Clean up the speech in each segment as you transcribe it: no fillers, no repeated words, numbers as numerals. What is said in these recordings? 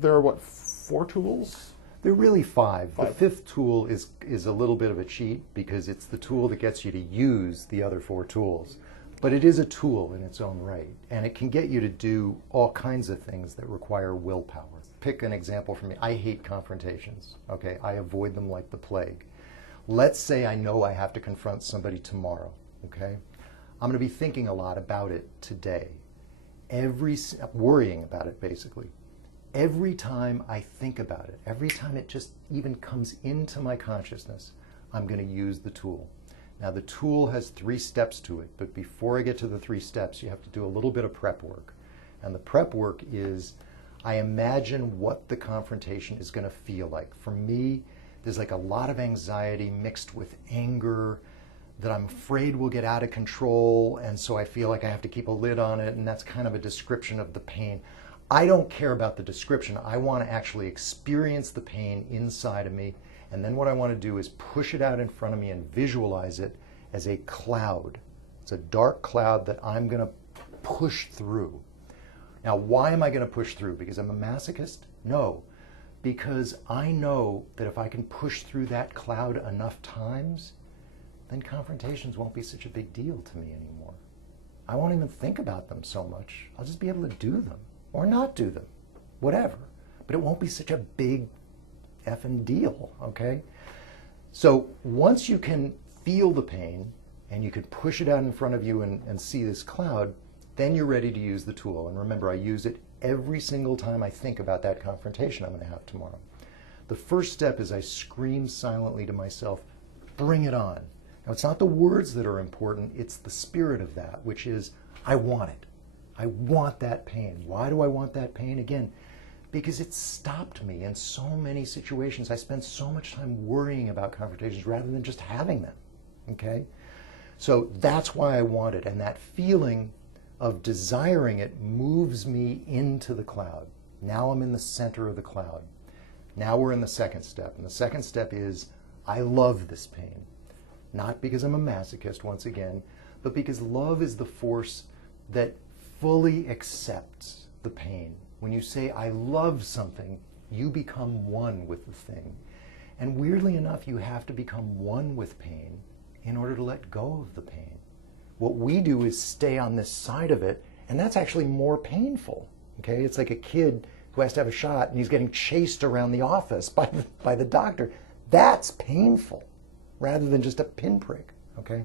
There are, what, 4 tools? There are really 5. The 5. 5th tool is a little bit of a cheat because it's the tool that gets you to use the other 4 tools. But it is a tool in its own right, and it can get you to do all kinds of things that require willpower. Pick an example for me. I hate confrontations, okay? I avoid them like the plague. Let's say I know I have to confront somebody tomorrow, okay? I'm going to be thinking a lot about it today. Worrying about it, basically. Every time I think about it, every time it just even comes into my consciousness, I'm going to use the tool. Now, the tool has 3 steps to it, but before I get to the 3 steps, you have to do a little bit of prep work. And the prep work is, I imagine what the confrontation is going to feel like. For me, there's like a lot of anxiety mixed with anger that I'm afraid will get out of control, and so I feel like I have to keep a lid on it, and that's kind of a description of the pain. I don't care about the description. I want to actually experience the pain inside of me, and then what I want to do is push it out in front of me and visualize it as a cloud. It's a dark cloud that I'm going to push through. Now, why am I going to push through? Because I'm a masochist? No. Because I know that if I can push through that cloud enough times, then confrontations won't be such a big deal to me anymore. I won't even think about them so much. I'll just be able to do them or not do them, whatever. But it won't be such a big effing deal, okay? So once you can feel the pain and you can push it out in front of you and see this cloud, then you're ready to use the tool. And remember, I use it every single time I think about that confrontation I'm going to have tomorrow. The first step is I scream silently to myself, bring it on. Now, it's not the words that are important, it's the spirit of that, which is, I want it. I want that pain. Why do I want that pain? Again, because it stopped me in so many situations. I spent so much time worrying about confrontations rather than just having them, okay? So that's why I want it, and that feeling of desiring it moves me into the cloud. Now I'm in the center of the cloud. Now we're in the second step, and the second step is, I love this pain. Not because I'm a masochist, once again, but because love is the force that fully accepts the pain. When you say, I love something, you become one with the thing. And weirdly enough, you have to become one with pain in order to let go of the pain. What we do is stay on this side of it, and that's actually more painful. Okay? It's like a kid who has to have a shot and he's getting chased around the office by the doctor. That's painful, rather than just a pinprick. Okay?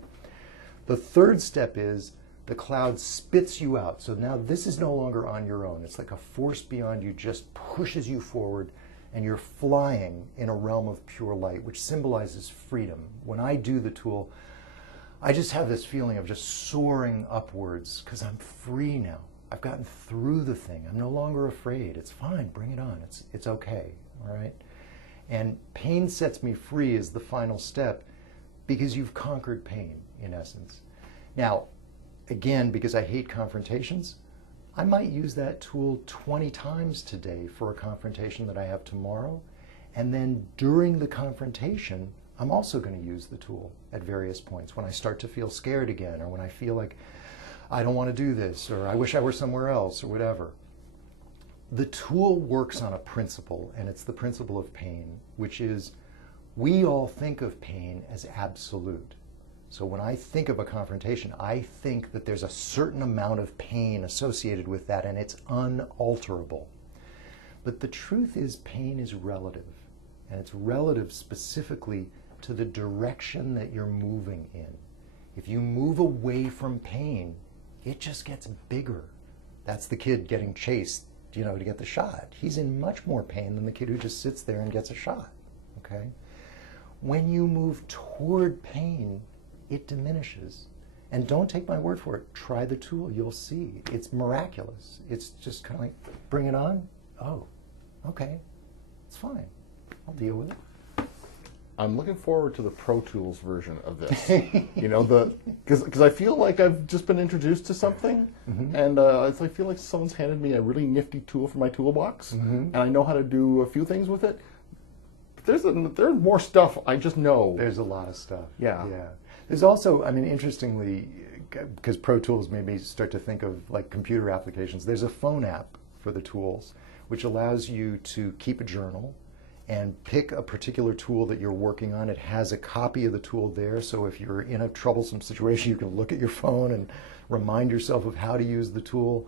The third step is the cloud spits you out. So now this is no longer on your own. It's like a force beyond you just pushes you forward, and you're flying in a realm of pure light, which symbolizes freedom. When I do the tool, I just have this feeling of just soaring upwards because I'm free now. I've gotten through the thing. I'm no longer afraid. It's fine. Bring it on. It's okay. All right? And pain sets me free is the final step because you've conquered pain, in essence. Now, again, because I hate confrontations, I might use that tool 20 times today for a confrontation that I have tomorrow. And then during the confrontation, I'm also going to use the tool at various points when I start to feel scared again, or when I feel like I don't want to do this, or I wish I were somewhere else, or whatever. The tool works on a principle, and it's the principle of pain, which is we all think of pain as absolute. So when I think of a confrontation, I think that there's a certain amount of pain associated with that, and it's unalterable. But the truth is pain is relative, and it's relative specifically to the direction that you're moving in. If you move away from pain, it just gets bigger. That's the kid getting chased, you know, to get the shot. He's in much more pain than the kid who just sits there and gets a shot, okay? When you move toward pain, it diminishes. And don't take my word for it. Try the tool. You'll see. It's miraculous. It's just kind of like, bring it on. Oh, okay. It's fine. I'll deal with it. I'm looking forward to the Pro Tools version of this. You know, because I feel like I've just been introduced to something, and I feel like someone's handed me a really nifty tool for my toolbox, and I know how to do a few things with it. But there's more stuff I just know. There's a lot of stuff. Yeah. Yeah. There's also, I mean, interestingly, because Pro Tools made me start to think of like computer applications, there's a phone app for the tools which allows you to keep a journal and pick a particular tool that you're working on. It has a copy of the tool there, so if you're in a troublesome situation, you can look at your phone and remind yourself of how to use the tool.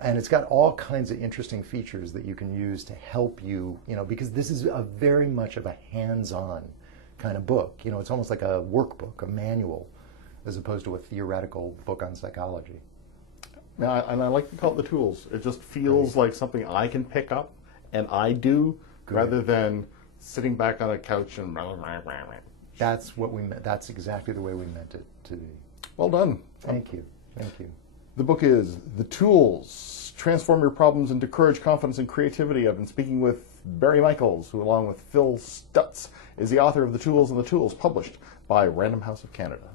And it's got all kinds of interesting features that you can use to help you, because this is a very much of a hands-on kind of book. It's almost like a workbook, a manual, as opposed to a theoretical book on psychology. Now, and I like to call it the tools. It just feels like something I can pick up and I do, rather than sitting back on a couch and... That's what we meant. That's exactly the way we meant it to be. Well done. Thank you. Thank you. The book is The Tools, Transform Your Problems into Courage, Confidence, and Creativity. I've been speaking with Barry Michels, who along with Phil Stutz is the author of The Tools and the Tools, published by Random House of Canada.